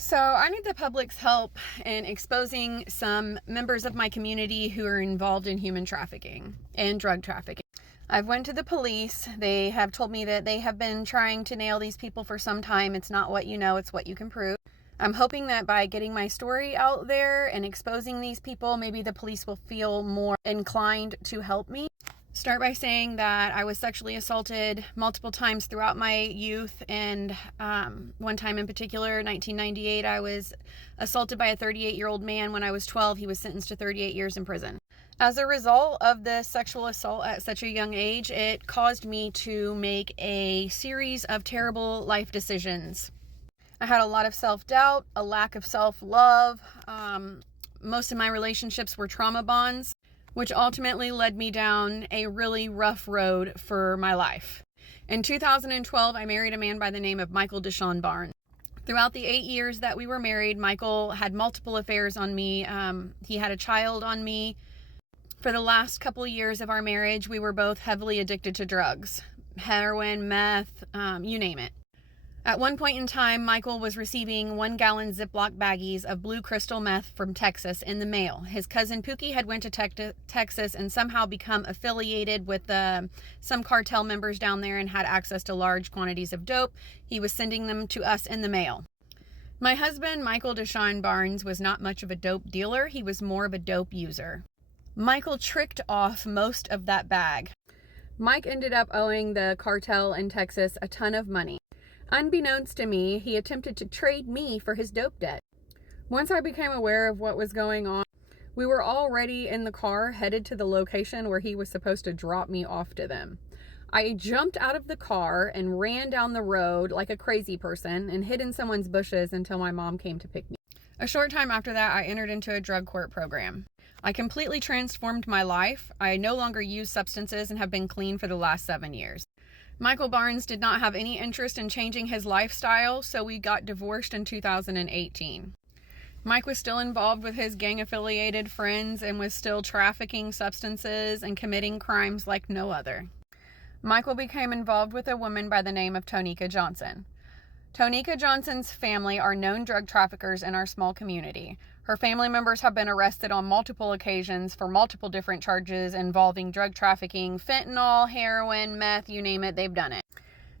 So I need the public's help in exposing some members of my community who are involved in human trafficking and drug trafficking. I've went to the police. They have told me that they have been trying to nail these people for some time. It's not what you know, it's what you can prove. I'm hoping that by getting my story out there and exposing these people, maybe the police will feel more inclined to help me. Start by saying that I was sexually assaulted multiple times throughout my youth, and one time in particular, 1998, I was assaulted by a 38-year-old man. When I was 12, he was sentenced to 38 years in prison. As a result of the sexual assault at such a young age, it caused me to make a series of terrible life decisions. I had a lot of self-doubt, a lack of self-love. Most of my relationships were trauma bonds, which ultimately led me down a really rough road for my life. In 2012, I married a man by the name of Michael Deshaun Barnes. Throughout the 8 years that we were married, Michael had multiple affairs on me. He had a child on me. For the last couple of years of our marriage, we were both heavily addicted to drugs. Heroin, meth, you name it. At one point in time, Michael was receiving 1-gallon Ziploc baggies of blue crystal meth from Texas in the mail. His cousin Pookie had went to Texas and somehow become affiliated with some cartel members down there and had access to large quantities of dope. He was sending them to us in the mail. My husband, Michael Deshaun Barnes, was not much of a dope dealer. He was more of a dope user. Michael tricked off most of that bag. Mike ended up owing the cartel in Texas a ton of money. Unbeknownst to me, he attempted to trade me for his dope debt. Once I became aware of what was going on, we were already in the car headed to the location where he was supposed to drop me off to them. I jumped out of the car and ran down the road like a crazy person and hid in someone's bushes until my mom came to pick me. A short time after that, I entered into a drug court program. I completely transformed my life. I no longer use substances and have been clean for the last 7 years. Michael Barnes did not have any interest in changing his lifestyle, so we got divorced in 2018. Mike was still involved with his gang-affiliated friends and was still trafficking substances and committing crimes like no other. Michael became involved with a woman by the name of Tonika Johnson. Tonika Johnson's family are known drug traffickers in our small community. Her family members have been arrested on multiple occasions for multiple different charges involving drug trafficking, fentanyl, heroin, meth, you name it, they've done it.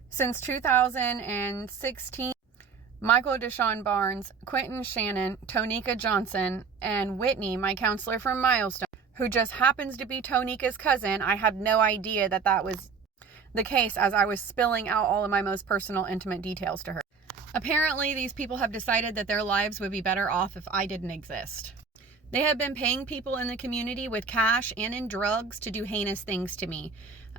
Since 2016, Michael Deshaun Barnes, Quentin Shannon, Tonika Johnson, and Whitney, my counselor from Milestone, who just happens to be Tonika's cousin. I had no idea that was the case as I was spilling out all of my most personal, intimate details to her. Apparently, these people have decided that their lives would be better off if I didn't exist. They have been paying people in the community with cash and in drugs to do heinous things to me.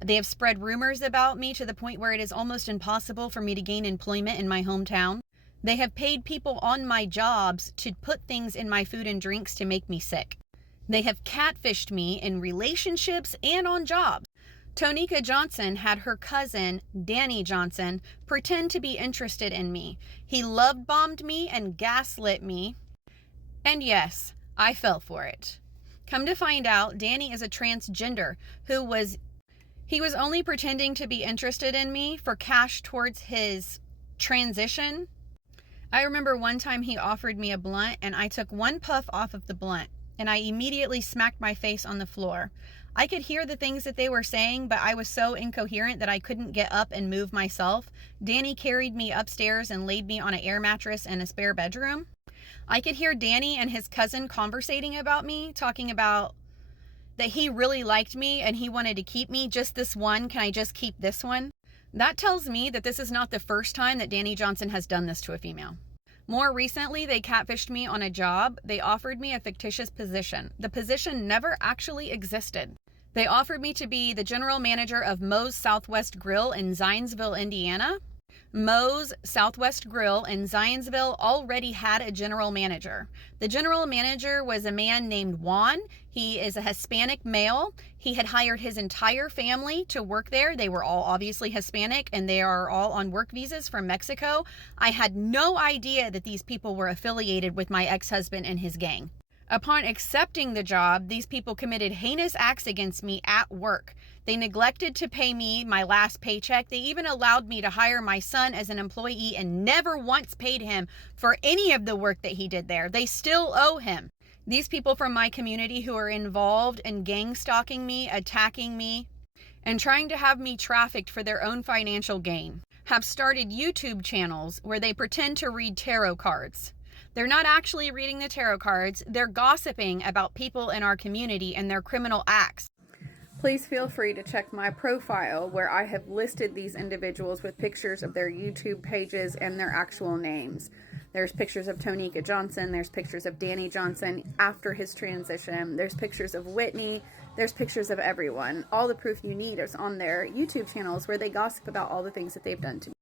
They have spread rumors about me to the point where it is almost impossible for me to gain employment in my hometown. They have paid people on my jobs to put things in my food and drinks to make me sick. They have catfished me in relationships and on jobs. Tonika Johnson had her cousin, Danny Johnson, pretend to be interested in me. He love-bombed me and gaslit me. And yes, I fell for it. Come to find out, Danny is a transgender he was only pretending to be interested in me for cash towards his transition. I remember one time he offered me a blunt and I took one puff off of the blunt and I immediately smacked my face on the floor. I could hear the things that they were saying, but I was so incoherent that I couldn't get up and move myself. Danny carried me upstairs and laid me on an air mattress in a spare bedroom. I could hear Danny and his cousin conversating about me, talking about that he really liked me and he wanted to keep me. Just this one. Can I just keep this one? That tells me that this is not the first time that Danny Johnson has done this to a female. More recently, they catfished me on a job. They offered me a fictitious position. The position never actually existed. They offered me to be the general manager of Moe's Southwest Grill in Zionsville, Indiana. Moe's Southwest Grill in Zionsville already had a general manager. The general manager was a man named Juan. He is a Hispanic male. He had hired his entire family to work there. They were all obviously Hispanic and they are all on work visas from Mexico. I had no idea that these people were affiliated with my ex-husband and his gang. Upon accepting the job, these people committed heinous acts against me at work. They neglected to pay me my last paycheck. They even allowed me to hire my son as an employee and never once paid him for any of the work that he did there. They still owe him. These people from my community who are involved in gang stalking me, attacking me, and trying to have me trafficked for their own financial gain have started YouTube channels where they pretend to read tarot cards. They're not actually reading the tarot cards. They're gossiping about people in our community and their criminal acts. Please feel free to check my profile where I have listed these individuals with pictures of their YouTube pages and their actual names. There's pictures of Tonika Johnson. There's pictures of Danny Johnson after his transition. There's pictures of Whitney. There's pictures of everyone. All the proof you need is on their YouTube channels where they gossip about all the things that they've done to me.